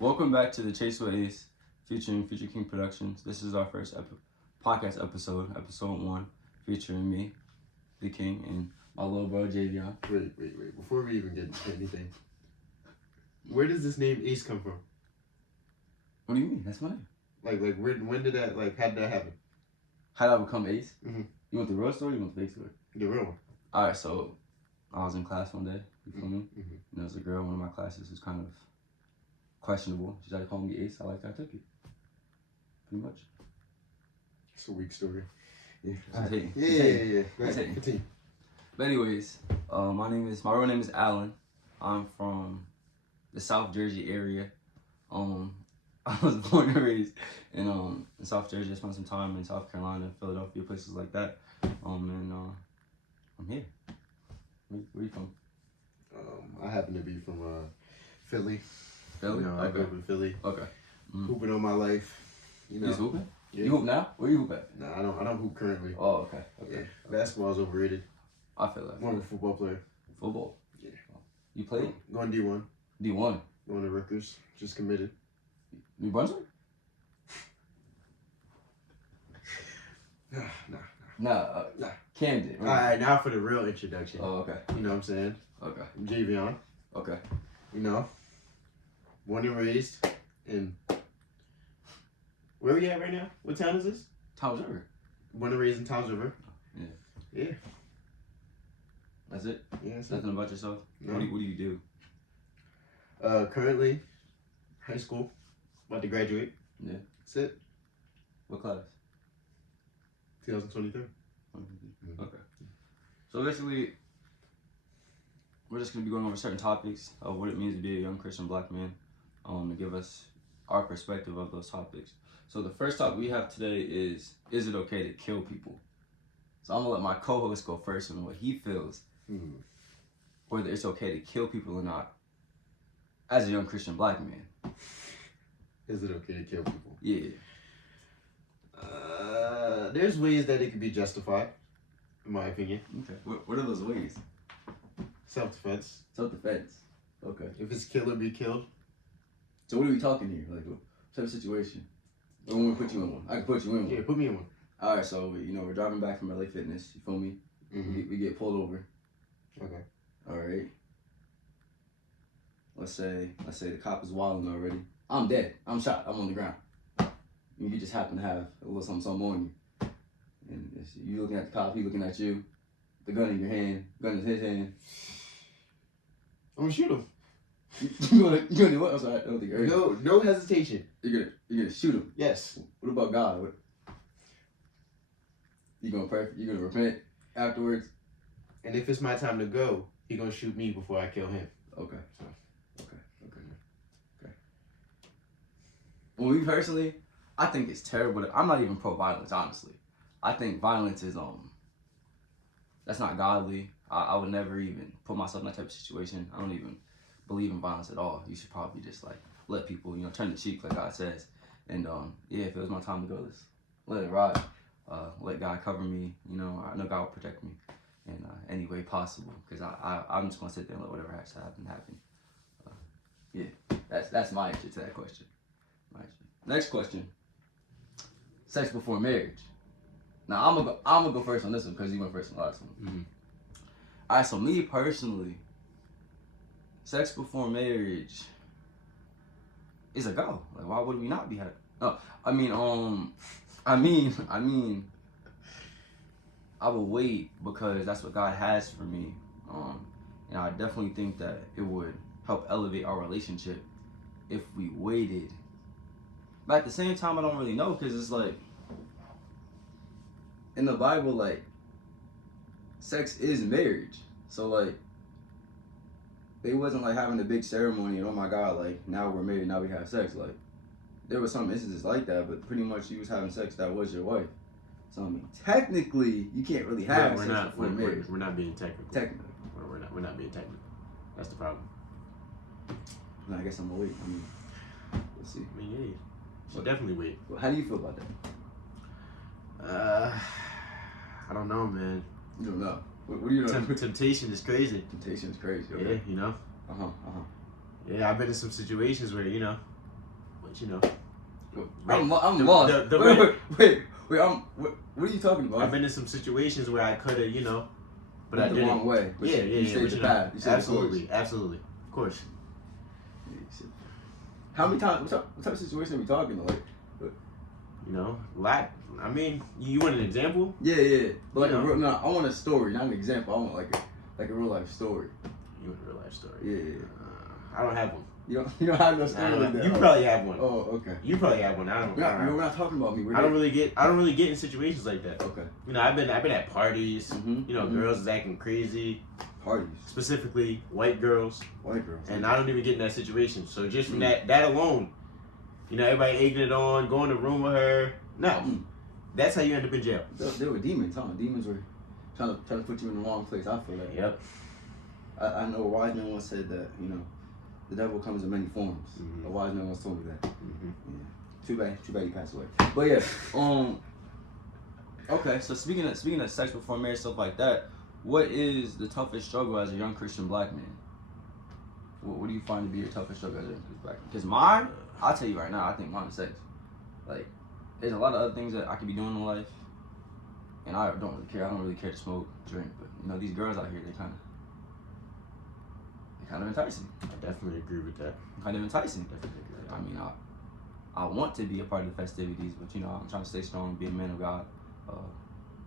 Welcome back to the Chase with Ace, featuring Future King Productions. This is our first podcast episode, episode 1, featuring me, the King, and my little bro, Javion. Wait. Before we even get into anything, where does this name Ace come from? What do you mean? That's my name. When did that, how did that happen? How did I become Ace? Mm-hmm. You want the real story or you want the fake story? The real one. Alright, so I was in class one day, you feel me? Mm-hmm. And there was a girl in one of my classes who's kind of questionable. She tried to call me Ace. I liked her, I took it. Pretty much. It's a weak story. Yeah. Yeah. Go ahead. Continue. But anyways, my real name is Alan. I'm from the South Jersey area. I was born and raised in South Jersey. I spent some time in South Carolina, Philadelphia, places like that. And I'm here. Where you from? I happen to be from Philly. Philly? You know, I grew up in Philly. Okay. Hooping all my life. You know. You hooping? Yeah. You hoop now? Where you hoop at? Nah, I don't hoop currently. Oh, okay. Yeah. Basketball's overrated. I feel that. I'm a football player. Football? Yeah. You played? Going D1. D1? Going to Rutgers. Just committed. New Brunswick? Nah. Camden. All right, now for the real introduction. Oh, okay. You know what I'm saying? Okay. I'm Javion. Okay. You know, born and raised in. Where we at right now? What town is this? Tom's River. Born and raised in Towns River. Yeah. That's it? Yeah. That's Nothing about yourself? No. What do you do? Currently, high school. About to graduate. Yeah. That's it. What class? 2023. Okay. So basically, we're just going to be going over certain topics of what it means to be a young Christian black man, to give us our perspective of those topics. So the first topic we have today is it okay to kill people? So I'm going to let my co-host go first on what he feels, whether it's okay to kill people or not, as a young Christian black man. Is it okay to kill people? Yeah. There's ways that it could be justified, in my opinion. Okay. What are those ways? Self-defense. Self-defense. Okay. If it's kill or be killed. So what are we talking here? Like, what type of situation? Or when we put you in one? I can put you in one. Yeah, put me in one. All right, so we're driving back from LA Fitness. You feel me? Mm-hmm. We get pulled over. Okay. All right. Let's say the cop is wilding already. I'm dead. I'm shot. I'm on the ground. You just happen to have a little something on you, and you looking at the cop. He looking at you. The gun in your hand. Gun in his hand. I'm gonna shoot him. You gonna do what? I'm sorry. I don't think I heard you. No hesitation. You're gonna shoot him. Yes. What about God? You gonna pray? You gonna repent afterwards? And if it's my time to go, he gonna shoot me before I kill him. Okay. Okay. Well, me personally, I think it's terrible. I'm not even pro-violence, honestly. I think violence is that's not godly. I would never even put myself in that type of situation. I don't even believe in violence at all. You should probably just let people, turn the cheek like God says. And if it was my time to go, just let it ride. Let God cover me. I know God will protect me in any way possible. Because I'm just gonna sit there and let whatever has to happen. That's my answer to that question. Next question. Sex before marriage. Now I'm gonna go first on this one because you went first on the last one. Mm-hmm. All right, so me personally, sex before marriage is a go. Like, why would we not be having? No, I mean, I would wait because that's what God has for me. And I definitely think that it would help elevate our relationship if we waited. But at the same time, I don't really know because it's like in the Bible, sex is marriage. So they wasn't having a big ceremony and oh my God, now we're married, now we have sex. There were some instances like that, but pretty much you was having sex, that was your wife. So technically you can't really have sex before marriage. We're not being technical. Technically. We're not being technical. That's the problem. I guess I'm gonna wait. We'll see. Yeah. Should definitely wait. Well, how do you feel about that? I don't know, man. You don't know. What do you know? Temptation is crazy. Temptation is crazy. Okay. Yeah, Uh-huh. Yeah, I've been in some situations where, But you know, I'm the- lost. the- the wait. What are you talking about? I've been in some situations where I could have, you know, but I Went the didn't. wrong way. But Yeah, you stayed but the you know, path. You stayed the absolutely, course. absolutely, of course. How many times? What type of situation are we talking? Like, You know, lot. I mean, you want an example? yeah. But like You a know. real, no, I want a story, not an example. I want like a real life story. You want a real life story? Yeah. I don't have one. You don't have no I story don't like know. that. You probably have one. Oh, okay. You probably have one. I don't. We're not talking about me. I don't really get in situations like that. Okay. You know, I've been at parties. Mhm, You know, mhm. girls is acting crazy. Parties. Specifically, white girls. White girls. And I don't even get in that situation. So just from Mm. that alone, you know, everybody egging it on, going to room with her. No, Mm. that's how you end up in jail. They were demons, huh? Demons were trying to put you in the wrong place. I feel that. Yep. I know a wise man once said that, you know, the devil comes in many forms. Mhm. A wise man once told me that. Mm-hmm. Yeah. Too bad he passed away. But yeah, okay, so speaking of sex before marriage, stuff like that, what is the toughest struggle as a young Christian black man? What do you find to be your toughest struggle as a young Christian black man? Because mine, I'll tell you right now, I think mine is sex. Like, there's a lot of other things that I could be doing in life, and I don't really care. I don't really care to smoke, drink, but you know, these girls out here, they kind of enticing. I definitely agree with that. Kind of enticing. Definitely agree with that. I mean, I want to be a part of the festivities, but you know, I'm trying to stay strong, be a man of God.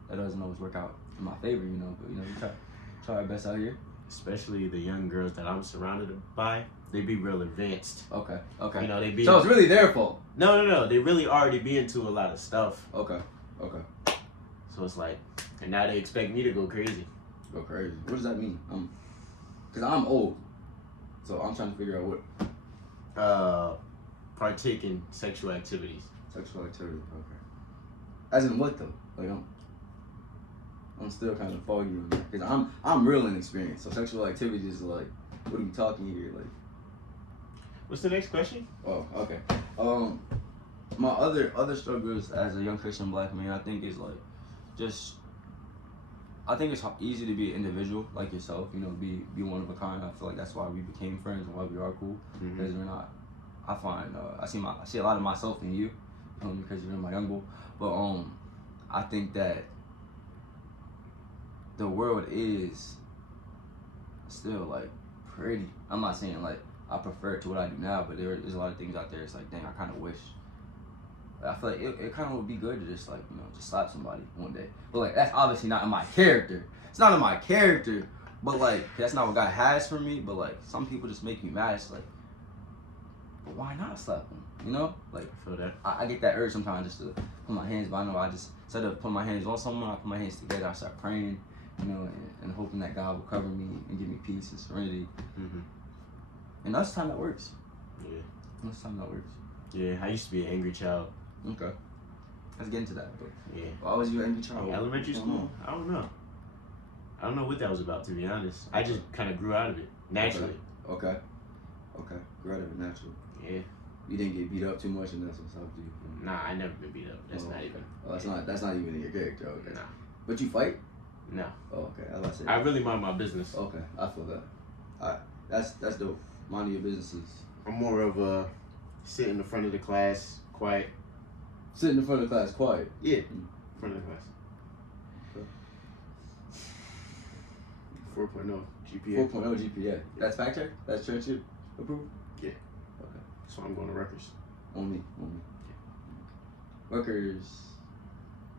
That doesn't always work out in my favor, you know. But you know, we try our best out here. Especially the young girls that I'm surrounded by, they be real advanced. Okay. You know, they be. So it's really their fault. No. They really already be into a lot of stuff. Okay. So it's like, and now they expect me to go crazy. Go crazy. What does that mean? Cause I'm old, so I'm trying to figure out what Partake in sexual activities. sexual activity. Okay. As in what though? Like I'm still kind of foggy on that because I'm real inexperienced. So sexual activities is like, what are we talking here? Like, What's the next question? oh, okay. My other struggles as a young Christian black man, I think is like, I think it's easy to be an individual like yourself. You know, be one of a kind. I feel like that's why we became friends and why we are cool because we're not. I find I see a lot of myself in you, because you're my young boy. But I think that the world is still like pretty. I'm not saying like I prefer it to what I do now, but there's a lot of things out there. It's like, dang, I kind of wish. I feel like it kind of would be good to just like, you know, just slap somebody one day. But like that's obviously not in my character. It's not in my character. But like that's not what God has for me. But like some people just make me mad. It's like, but why not slap them? You know, like I feel that. I get that urge sometimes just to put my hands. But I know I just instead of put my hands on someone, I put my hands together. I start praying, you know, and hoping that God will cover me and give me peace and serenity. Mm-hmm. And that's the time that works. Yeah. That's the time that works. Yeah. I used to be an angry child. Okay. Let's get into that. But Yeah. why was you an angry child? Elementary school? I don't know. I don't know what that was about, to be honest. I just kind of grew out of it naturally. Okay. Grew out of it naturally. Yeah. You didn't get beat up too much, and that's what's up to you. Nah, I never been beat up. That's not even. Oh, that's not even in your character. Okay. Nah. But you fight? No. Oh, okay. As I said. I really mind my business. Okay, I feel that. Alright, that's dope. Minding your businesses. I'm more of a sit in the front of the class, quiet. Sit in the front of the class, quiet. Yeah. Front of the class. Okay. 4.0 GPA. 4.0 GPA. That's fact check? That's church approved? Yeah. Okay. So I'm going to Rutgers. On me. Rutgers.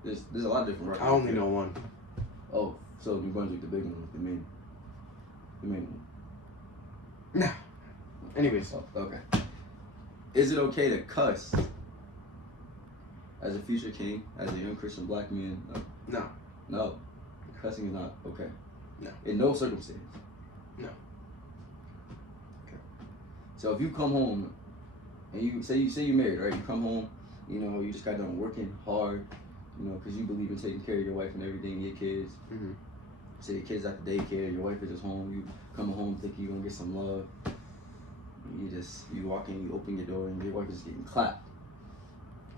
There's a lot of different Rutgers. I only know one. Oh, so New Brunswick, the big one, the main one. Nah. Anyways. Oh, okay. Is it okay to cuss as a future king, as a young Christian black man? No. No. Cussing is not okay. No. In no circumstance. No. Okay. So if you come home and you say you married, right? You come home, you know, you just got done working hard, you know, because you believe in taking care of your wife and everything, your kids. Mm-hmm. Say your kids at the daycare, your wife is just home. You come home thinking you're gonna get some love. You walk in, you open your door, and your wife is getting clapped.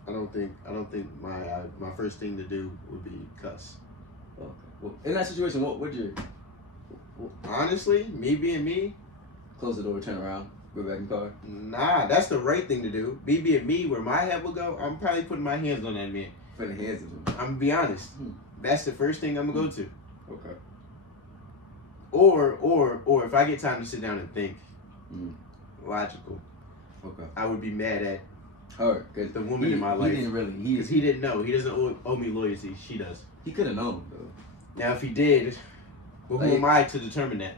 I don't think my first thing to do would be cuss. Okay. Well, in that situation, what would you Honestly, me being me, close the door, turn around? Go back in the car. Nah, that's the right thing to do. Me being me, where my head will go, I'm probably putting my hands on that man. Put the hands in him. I'm gonna be honest. That's the first thing I'm gonna go to. Okay. Or if I get time to sit down and think, logical. Okay. I would be mad at her because the woman in my life. He didn't really. Because he didn't know. He doesn't owe me loyalty. She does. He could have known though. Now if he did, well, who am I to determine that?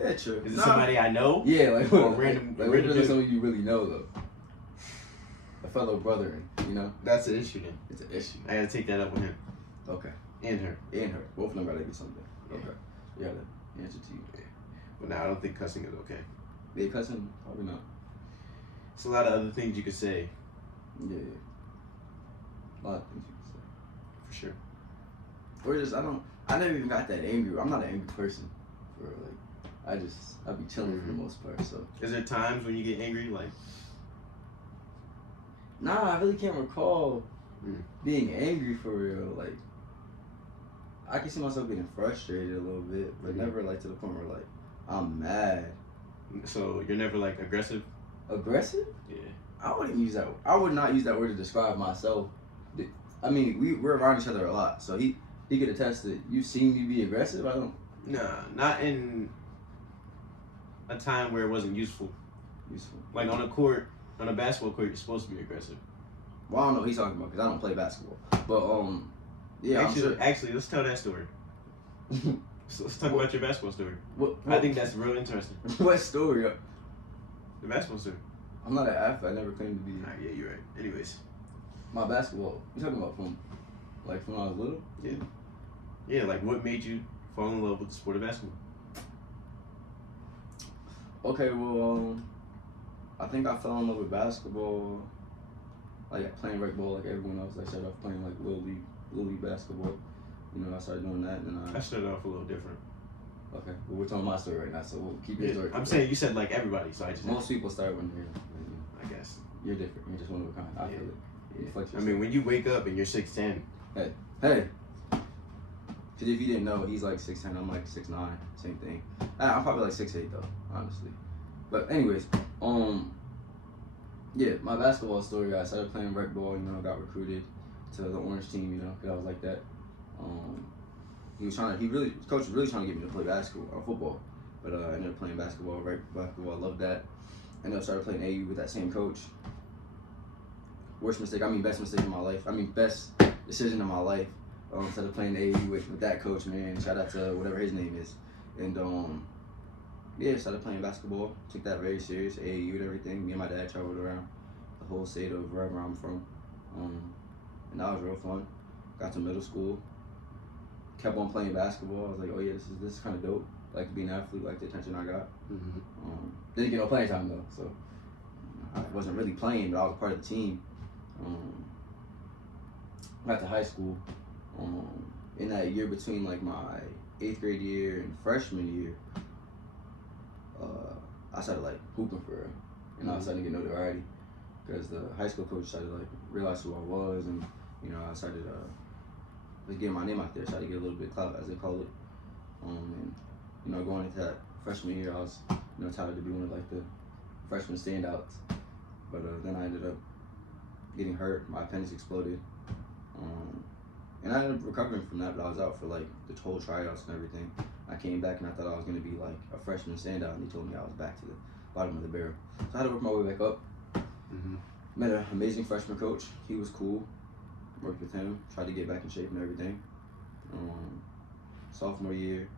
Yeah, true. Is it somebody I know? Yeah, like or a random. Like random really someone you really know though. A fellow brother, you know. That's an issue then. It's an issue. I gotta take that up with him. Okay. And her. And her. Both of them gotta get something. Okay. Yeah, the answer to you. But now I don't think cussing is okay. They cussing? Probably not. It's a lot of other things you could say. Yeah. A lot of things you could say. For sure. Or just I never even got that angry. I'm not an angry person. For like I be chilling for the most part. So is there times when you get angry like? Nah, I really can't recall being angry for real. Like I can see myself getting frustrated a little bit, but never like to the point where like I'm mad. So you're never like aggressive? Aggressive? Yeah. I wouldn't use that. I would not use that word to describe myself. I mean, we're around each other a lot, so he could attest that you've seen me be aggressive. I don't. Nah, not in a time where it wasn't useful. Useful. Like on a basketball court, you're supposed to be aggressive. Well, I don't know what he's talking about because I don't play basketball. But yeah. Actually, let's tell that story. So let's talk about your basketball story. What? I think that's real interesting. What story? The basketball story. I'm not an athlete. I never claimed to be. Nah, yeah, you're right. Anyways. My basketball. You talking about from when I was little? Yeah. Yeah, like what made you fall in love with the sport of basketball? Okay, well, I think I fell in love with basketball, like playing rec ball like everyone else. I started off playing like little league basketball. You know, I started doing that, and then I started off a little different. Okay, well, we're talking my story right now, so we'll keep your story. I'm saying you said like everybody, so I just. Most people start when they're. I guess. You're different. You're just one of a kind. I feel it. I mean, when you wake up and you're 6'10". Hey. Because if you didn't know, he's like 6'10", I'm like 6'9", same thing. I'm probably like 6'8" though, honestly. But anyways, yeah, my basketball story, I started playing rec ball, you know, got recruited to the orange team, you know, because I was like that. Coach was really trying to get me to play basketball or football, but I ended up playing basketball, rec basketball, I loved that. And then I started playing AU with that same coach. Best mistake in my life. Best decision in my life. Instead of playing AAU with that coach, man. Shout out to whatever his name is. And yeah, started playing basketball. Took that very serious. AAU and everything. Me and my dad traveled around the whole state of wherever I'm from. And that was real fun. Got to middle school. Kept on playing basketball. I was like, oh yeah, this is kind of dope. Like being an athlete, like the attention I got. Didn't get no playing time though, so I wasn't really playing, but I was a part of the team. Got to high school. In that year between like my 8th grade year and freshman year, I started like hooping for real, and I was starting to get notoriety because the high school coach started like realize who I was, and you know I started just getting my name out there, started to get a little bit of clout as they call it, and you know going into that freshman year I was touted to be one of like the freshman standouts, but then I ended up getting hurt, my appendix exploded. And I ended up recovering from that, but I was out for like the whole tryouts and everything. I came back and I thought I was going to be like a freshman standout, and they told me I was back to the bottom of the barrel. So I had to work my way back up. Met an amazing freshman coach. He was cool. Worked with him, tried to get back in shape and everything. Sophomore year,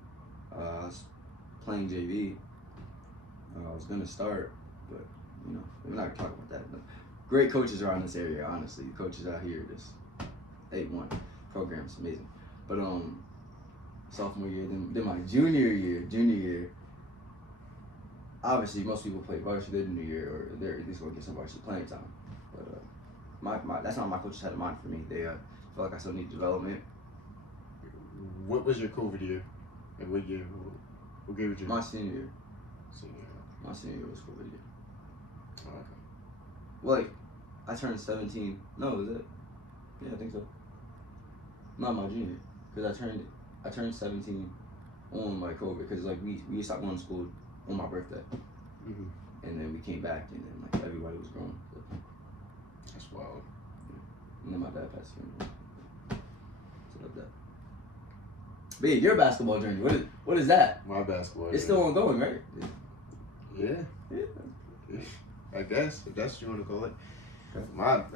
I was playing JV. I was going to start, but you know, we're not going to talk about that. But great coaches around this area, honestly. The coaches out here just A1. Program's amazing. But sophomore year, then my junior year, obviously most people play varsity their junior year, or they're at least gonna get some varsity playing time. But that's not what my coaches had in mind for me. They felt like I still need development. What was your COVID year? And what year? What grade was your? My senior year. Senior year. My senior year was COVID year. Oh, okay. Well, like, I turned 17. No, was it? Yeah, I think so. Not my junior, because I turned 17 on my COVID, because like we stopped going to school on my birthday, and then we came back, and then like everybody was grown. So, That's wild. and then my dad passed away. So like that. But yeah, your basketball journey. What is that? My basketball. It's still ongoing, right? Yeah. Yeah. I guess if that's what you want to call it. Okay.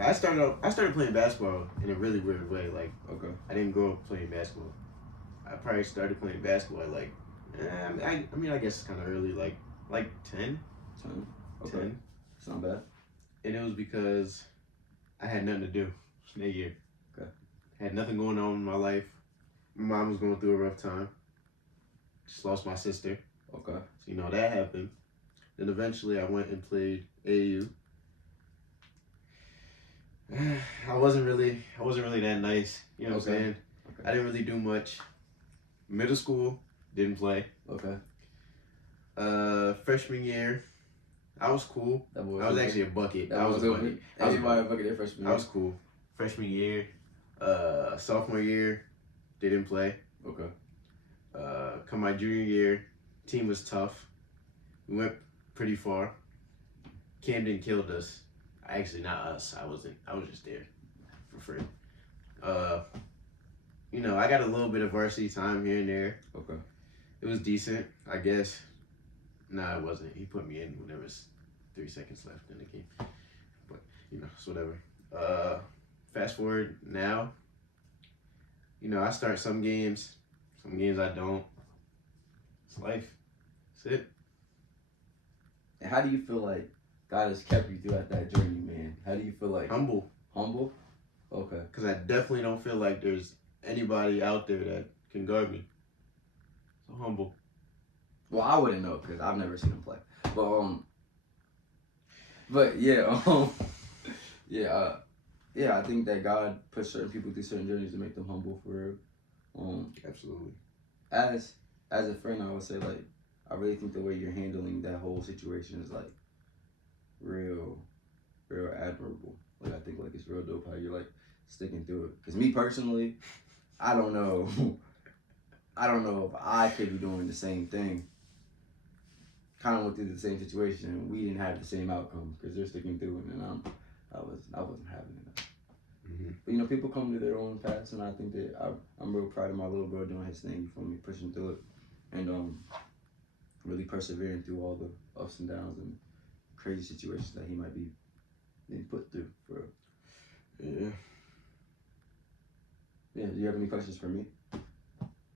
I started playing basketball in a really weird way. Like Okay. I didn't grow up playing basketball. I probably started playing basketball at like I guess kind of early, like 10. 10. Okay. 10. It's not bad. And it was because I had nothing to do that year. Okay. Had nothing going on in my life. My mom was going through a rough time. Just lost my sister. Okay. So, you know, that happened. Then eventually I went and played AU. I wasn't really that nice. You know what I'm saying? Okay. I didn't really do much. Middle school, didn't play. Okay. Freshman year, I was cool. That boy I was actually a bucket. I was a bucket. Everybody a bucket their freshman I year. was cool. Freshman year, sophomore year, didn't play. Okay. Come my junior year, team was tough. We went pretty far. Camden killed us. Actually, not us. I was just there for free. You know, I got a little bit of varsity time here and there. Okay. It was decent, I guess. Nah, it wasn't. He put me in when there was 3 seconds left in the game. But, you know, it's whatever. Fast forward now. You know, I start some games I don't. It's life. That's it. And how do you feel like God has kept you throughout that journey, man? How do you feel like Humble. humble? Okay. Because I definitely don't feel like there's anybody out there that can guard me. So humble. Well, I wouldn't know because I've never seen him play. But yeah, yeah. I think that God puts certain people through certain journeys to make them humble for real. Absolutely. As a friend, I would say like I really think the way you're handling that whole situation is like real admirable. Like I think like it's real dope how you're like sticking through it. Cause me personally, I don't know if I could be doing the same thing. Kind of went through the same situation and we didn't have the same outcome because they're sticking through it and I wasn't having it. Mm-hmm. But you know, people come to their own paths and I think that I'm real proud of my little bro doing his thing. You feel me, pushing through it and really persevering through all the ups and downs and crazy situations that he might be being put through for real. Yeah. Yeah, do you have any questions for me?